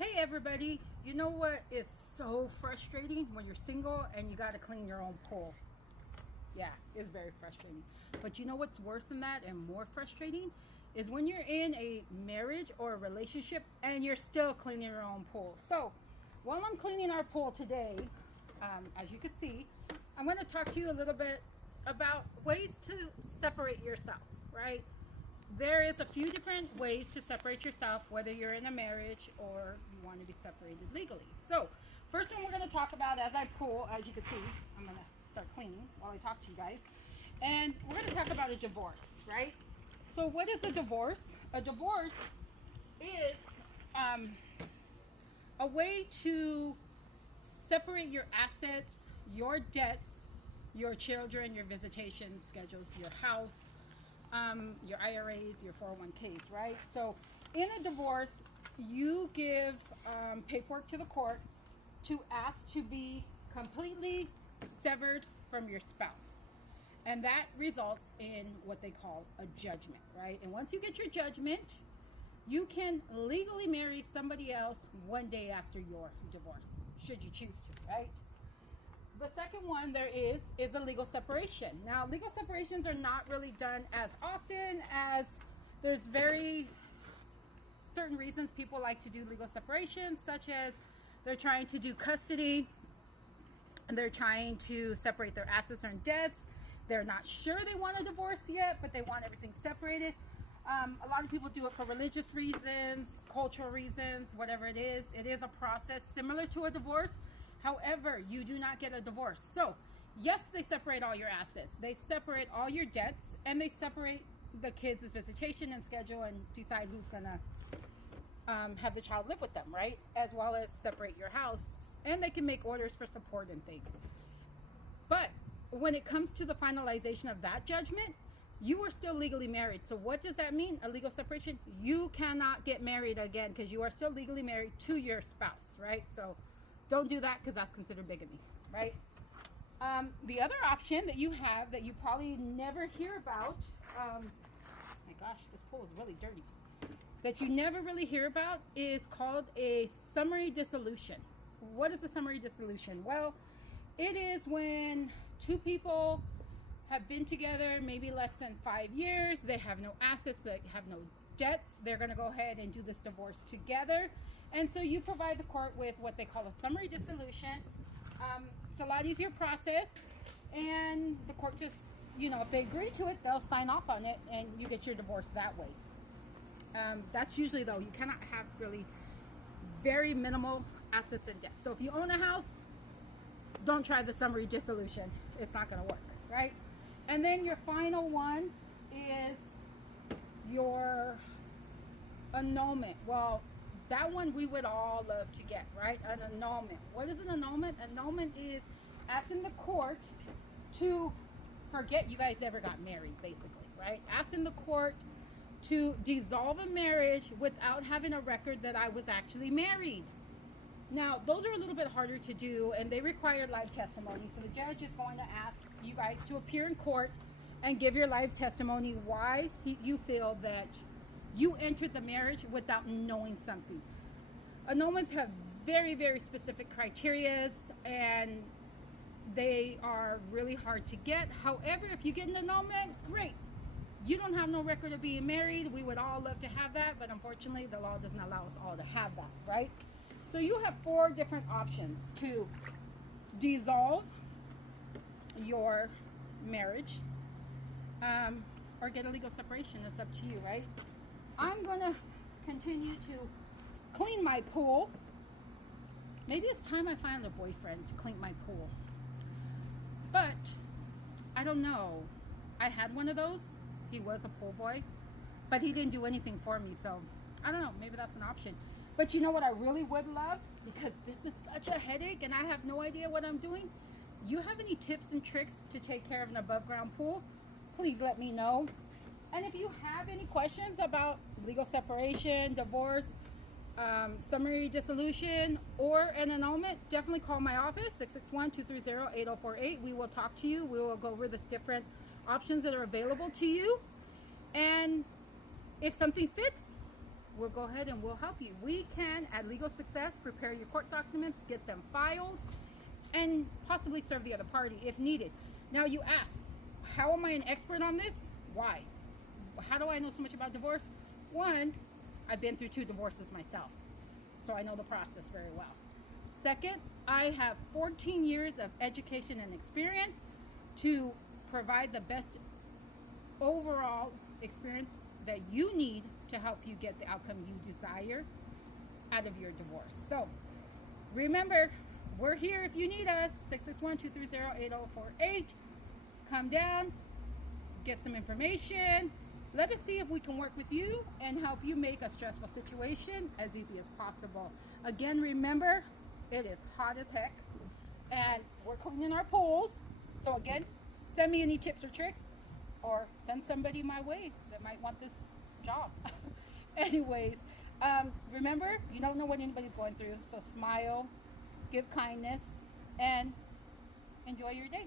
Hey everybody, you know what is so frustrating when you're single and you got to clean your own pool? Yeah, it's very frustrating. But you know what's worse than that and more frustrating is when you're in a marriage or a relationship and you're still cleaning your own pool. So while I'm cleaning our pool today, as you can see, I'm going to talk to you a little bit about ways to separate yourself, right? There is a few different ways to separate yourself, whether you're in a marriage or you want to be separated legally. So first one we're going to talk about, as I pull, as you can see, I'm going to start cleaning while I talk to you guys. And we're going to talk about a divorce, right? So what is a divorce? A divorce is a way to separate your assets, your debts, your children, your visitation schedules, your house, your IRAs, your 401ks, right? So in a divorce, you give paperwork to the court to ask to be completely severed from your spouse. And that results in what they call a judgment, right? And once you get your judgment, you can legally marry somebody else one day after your divorce, should you choose to, right? The second one there is a legal separation. Now, legal separations are not really done as often, as there's very certain reasons people like to do legal separations, such as they're trying to do custody, and they're trying to separate their assets and debts. They're not sure they want a divorce yet, but they want everything separated. A lot of people do it for religious reasons, cultural reasons, whatever it is. It is a process similar to a divorce. However, you do not get a divorce. So, yes, they separate all your assets. They separate all your debts, and they separate the kids' visitation and schedule and decide who's going to have the child live with them, right? As well as separate your house. And they can make orders for support and things. But when it comes to the finalization of that judgment, you are still legally married. So what does that mean? A legal separation? You cannot get married again because you are still legally married to your spouse, right? So don't do that because that's considered bigamy, right? The other option that you have that you probably never hear about, my gosh, this pool is really dirty, that you never really hear about is called a summary dissolution. What is a summary dissolution? Well, it is when two people have been together maybe less than 5 years, they have no assets, they have no debts, they're going to go ahead and do this divorce together. And so you provide the court with what they call a summary dissolution. It's a lot easier process, and the court just, if they agree to it, they'll sign off on it, and you get your divorce that way. That's usually, though, you cannot have really very minimal assets and debt. So if you own a house, don't try the summary dissolution. It's not going to work, right? And then your final one is your annulment. Well, that one we would all love to get, right? An annulment. What is an annulment? Annulment is asking the court to forget you guys ever got married, basically, right? Asking the court to dissolve a marriage without having a record that I was actually married. Now, those are a little bit harder to do, and they require live testimony. So the judge is going to ask you guys to appear in court and give your live testimony why you feel that you entered the marriage without knowing something. Annulments have very, very specific criteria, and they are really hard to get. However, if you get an annulment, great. You don't have no record of being married. We would all love to have that, but unfortunately, the law doesn't allow us all to have that, right? So you have 4 different options to dissolve your marriage or get a legal separation. It's up to you, right? I'm going to continue to clean my pool. Maybe it's time I find a boyfriend to clean my pool. But I don't know. I had one of those. He was a pool boy, but he didn't do anything for me. So I don't know. Maybe that's an option. But you know what I really would love? Because this is such a headache and I have no idea what I'm doing. You have any tips and tricks to take care of an above ground pool? Please let me know. And if you have any questions about legal separation, divorce, summary dissolution, or an annulment, definitely call my office, 661-230-8048. We will talk to you. We will go over the different options that are available to you. And if something fits, we'll go ahead and we'll help you. We can, at Legal Success, prepare your court documents, get them filed, and possibly serve the other party if needed. Now you ask, how am I an expert on this? Why? How do I know so much about divorce? One, I've been through 2 divorces myself, so I know the process very well. Second, I have 14 years of education and experience to provide the best overall experience that you need to help you get the outcome you desire out of your divorce. So remember, we're here if you need us. 661-230-8048. Come down, get some information. Let us see if we can work with you and help you make a stressful situation as easy as possible. Again, remember, it is hot as heck, and we're cleaning our pools. So again, send me any tips or tricks, or send somebody my way that might want this job. Anyways, remember, you don't know what anybody's going through, so smile, give kindness, and enjoy your day.